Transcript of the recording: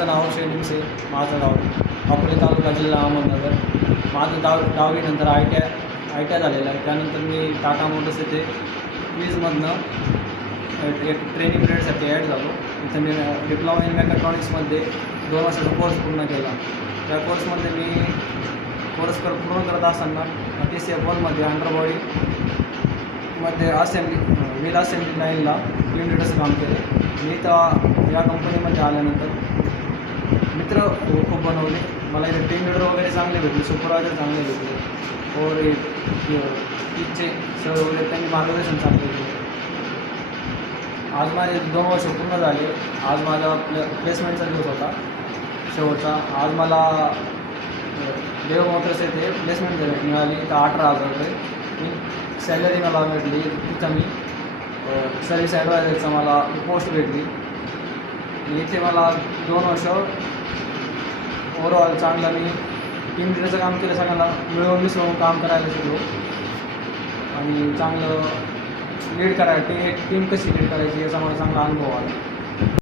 माझं नाव शेलिंगसे, माझं गाव अकोले तालुका जिल्हा अहमदनगर. माझं 10वी नंतर आय टी आय झालेलं आहे. त्यानंतर मी टाटा मोटर्स येथे क्वीजमधनं एक ट्रेनिंग पिरियडसाठी ॲड झालो. इथं मी डिप्लोमा इन मेकॅट्रॉनिक्समध्ये 2 वर्षाचा कोर्स पूर्ण केला. त्या कोर्समध्ये मी पूर्ण करत असताना TCF1मध्ये अंडरबॉडीमध्ये व्हील असेंब्ली लाईनला टीम लीडरचं काम केलं. मी तर या कंपनीमध्ये आल्यानंतर मित्र खूप बनवले. मला इथे टीम लीडर वगैरे चांगले भेटले, सुपरवायझर चांगले भेटले और टीचचे सर वगैरे त्यांनी मार्गदर्शन चांगले केले. आज माझे 2 वर्ष पूर्ण झाले. आज माझा प्लेसमेंटचा दिवस होता शेवटचा. आज मला देव मोटर्स येथे प्लेसमेंट मिळाली तर 18,000 रुपये सॅलरी मला भेटली. तिथं मी सर्व्हिस ॲडवायझरचा मला पोस्ट भेटली. इथे मला 2 वर्ष ओव्हरऑल चांगलं मी टीम लीडरचं काम केलं. सगळ्यांना मिळून मिसळून काम करायला शिकलो आणि चांगलं लीड करायला टीम कशी लीड करायची याचा मला चांगला अनुभव आला.